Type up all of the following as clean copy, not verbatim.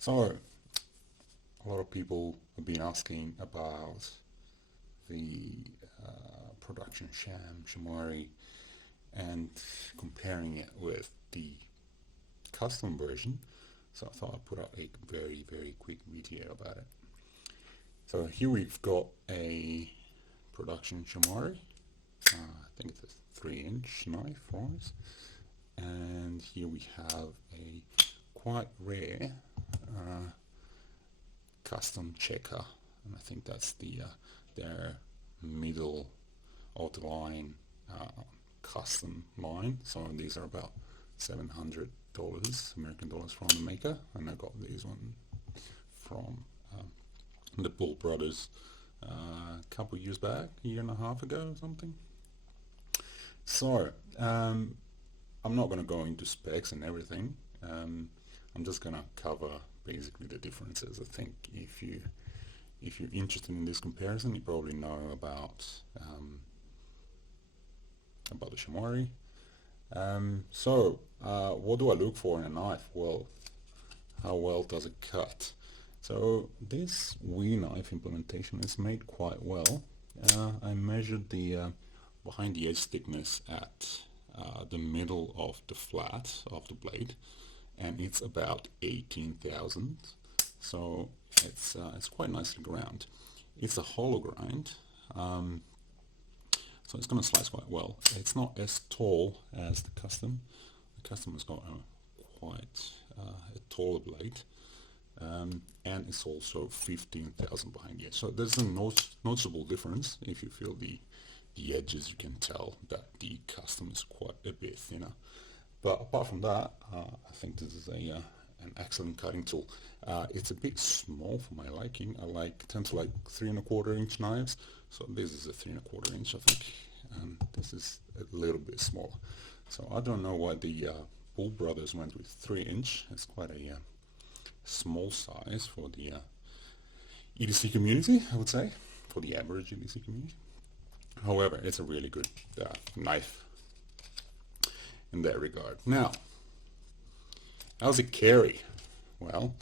So, a lot of people have been asking about the production Shamwari and comparing it with the custom version. So I thought I'd put out a very quick video about it. So here we've got a production Shamwari. I think it's a 3-inch knife for us. And here we have a quite rare custom checker, and I think that's their middle of the line custom line. So these are about $700 American dollars from the maker, and I got these one from the Bull Brothers a couple of years back, a year and a half ago or something. So I'm not going to go into specs and everything. I'm just going to cover basically the differences. I think if you're interested in this comparison, you probably know about the Shamwari. What do I look for in a knife? Well, how well does it cut? So this WE-knife implementation is made quite well. I measured the behind the edge thickness at the middle of the flat of the blade, and it's about 18,000. So it's quite nicely ground. It's a hollow grind, so it's going to slice quite well. It's not as tall as the custom. The custom has got quite a taller blade, and it's also 15,000 behind the edge. So there's a noticeable difference. If you feel the edges, you can tell that the custom is quite a bit thinner. But apart from that, I think this is an excellent cutting tool. It's a bit small for my liking. I tend to like 3¼ inch knives, so this is a 3¼ inch, I think, and this is a little bit small. So I don't know why the Bull Brothers went with 3-inch. It's quite a small size for the EDC community, I would say, for the average EDC community. However, it's a really good knife in that regard. Now, how's it carry? Well,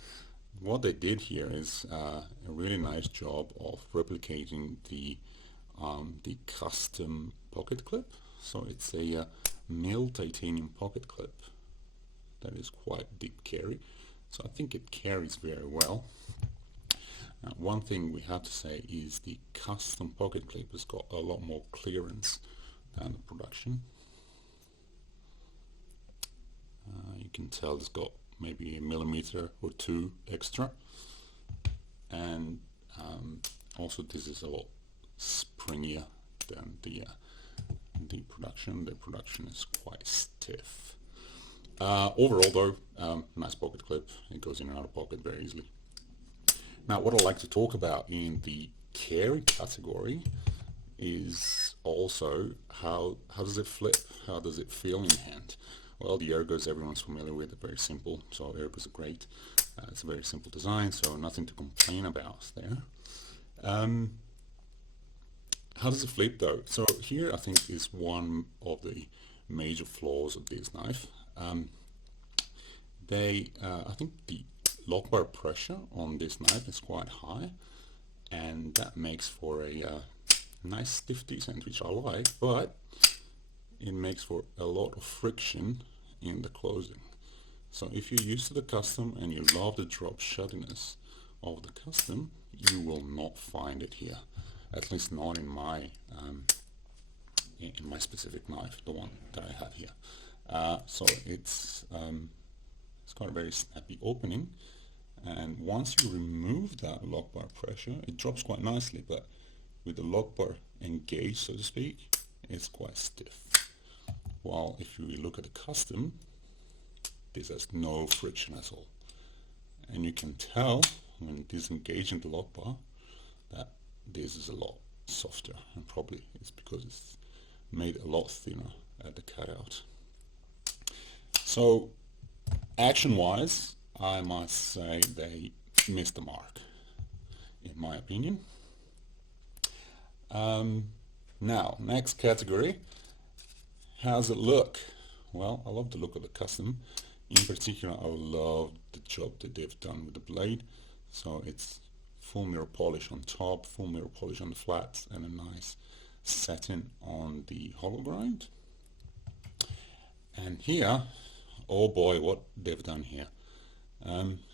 what they did here is a really nice job of replicating the custom pocket clip. So it's a milled titanium pocket clip that is quite deep carry. So I think it carries very well. One thing we have to say is the custom pocket clip has got a lot more clearance than the production. You can tell it's got maybe a millimeter or two extra, and also this is a lot springier than the production. The production is quite stiff. Overall though, nice pocket clip. It goes in and out of pocket very easily. Now, what I'd like to talk about in the carry category is also how does it flip? How does it feel in hand? Well, the ergos everyone's familiar with are very simple, so ergos are great. It's a very simple design, so nothing to complain about there. How does it flip though? So here I think is one of the major flaws of this knife. I think the lock bar pressure on this knife is quite high, and that makes for a nice stiff descent, which I like, but it makes for a lot of friction in the closing. So if you're used to the custom and you love the drop shuttiness of the custom, you will not find it here, at least not in my specific knife, the one that I have here. So it's got a very snappy opening, and once you remove that lock bar pressure, it drops quite nicely, but with the lock bar engaged, so to speak, it's quite stiff. While if you look at the custom, this has no friction at all, and you can tell when disengaging the lock bar that this is a lot softer, and probably it's because it's made a lot thinner at the cutout. So action wise, I must say they missed the mark, in my opinion. Now, next category, how's it look? Well, I love the look of the custom. In particular, I love the job that they've done with the blade. So it's full mirror polish on top, full mirror polish on the flats, and a nice satin on the hollow grind. And here, oh boy, what they've done here.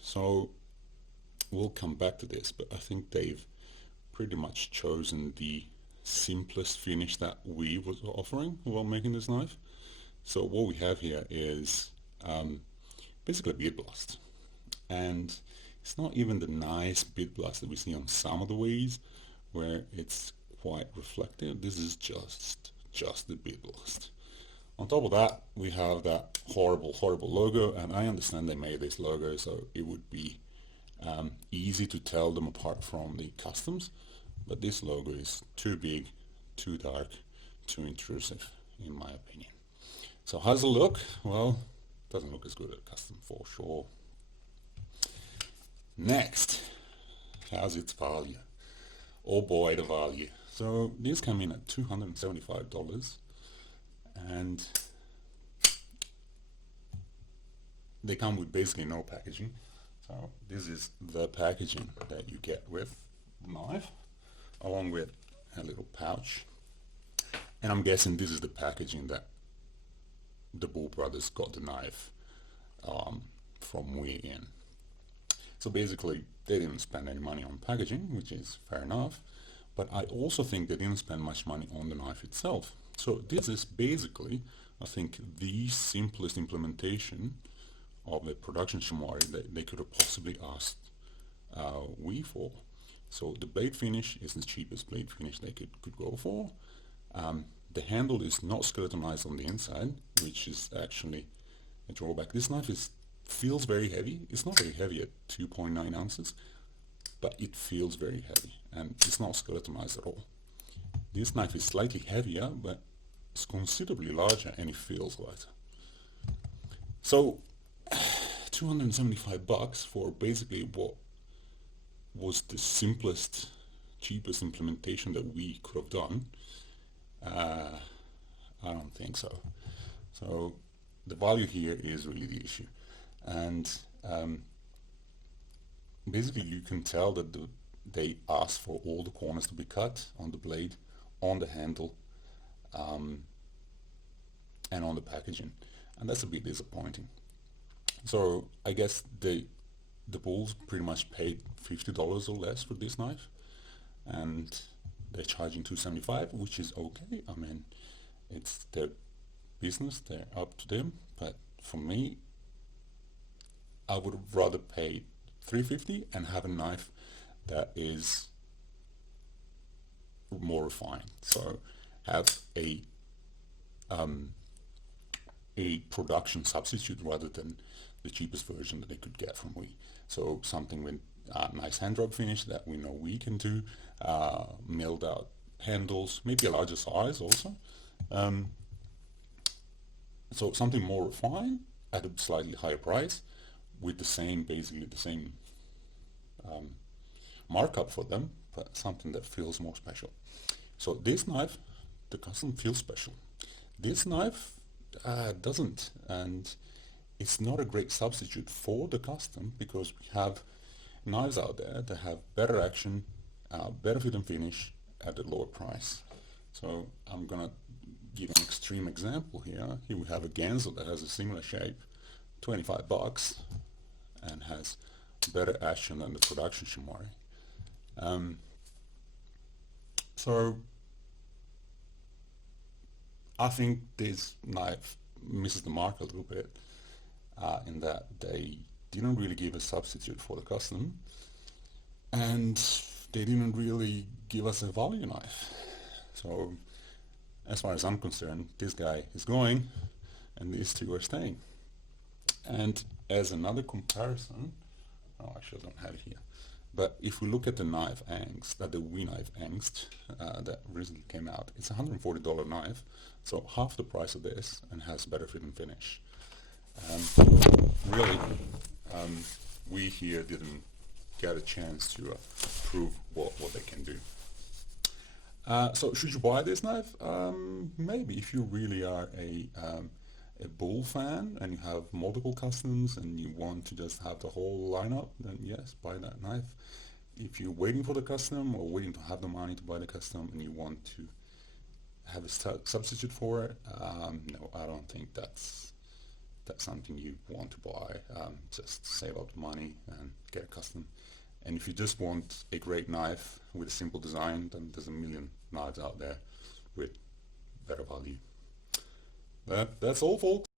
So we'll come back to this, but I think they've pretty much chosen the simplest finish that we was offering while making this knife. So what we have here is basically a bead blast, and it's not even the nice bead blast that we see on some of the WEs where it's quite reflective. This is just the bead blast. On top of that, we have that horrible logo, and I understand they made this logo so it would be easy to tell them apart from the customs, but this logo is too big, too dark, too intrusive in my opinion. So how's it look? Well, it doesn't look as good as custom for sure. Next, how's its value? Oh boy, the value. So these come in at $275, and they come with basically no packaging. So this is the packaging that you get with the knife, along with a little pouch. And I'm guessing this is the packaging that the Bull brothers got the knife from WE in. So basically they didn't spend any money on packaging, which is fair enough, but I also think they didn't spend much money on the knife itself. So this is basically, I think, the simplest implementation of the production Shamwari that they could have possibly asked WE for. So the blade finish is the cheapest blade finish they could go for. The handle is not skeletonized on the inside, which is actually a drawback. This knife feels very heavy. It's not very heavy at 2.9 ounces, but it feels very heavy, and it's not skeletonized at all. This knife is slightly heavier, but it's considerably larger, and it feels lighter. So $275 for basically what was the simplest, cheapest implementation that we could have done. I don't think so. So the value here is really the issue, and basically you can tell that they asked for all the corners to be cut on the blade, on the handle, and on the packaging, and that's a bit disappointing. So I guess the Bulls pretty much paid $50 or less for this knife, and they're charging $275, which is okay. I mean, it's their business, they're up to them, but for me, I would rather pay $350 and have a knife that is more refined. So have a production substitute rather than the cheapest version that they could get from WE. So something with a nice hand drop finish that we know WE can do, milled out handles, maybe a larger size also. So something more refined at a slightly higher price with the same, basically the same markup for them, but something that feels more special. So this knife, the custom, feels special. This knife doesn't, and it's not a great substitute for the custom because we have knives out there that have better action, better fit and finish at a lower price. So I'm gonna give an extreme example here. Here we have a Ganzo that has a similar shape, $25, and has better action than the production Shamwari. So I think this knife misses the mark a little bit in that they didn't really give a substitute for the custom, and they didn't really give us a value knife. So as far as I'm concerned, this guy is going and these two are staying. And as another comparison, oh, actually I don't have it here, but if we look at the knife angst, the WE knife angst that recently came out, it's a $140 knife, so half the price of this, and has better fit and finish. Really, we here didn't get a chance to prove what they can do. So should you buy this knife? Maybe if you really are a a bull fan and you have multiple customs and you want to just have the whole lineup, then yes, buy that knife. If you're waiting for the custom or waiting to have the money to buy the custom and you want to have a substitute for it, no, I don't think that's something you want to buy. Just save up the money and get a custom. And if you just want a great knife with a simple design, then there's a million knives out there with better value. That's all, folks.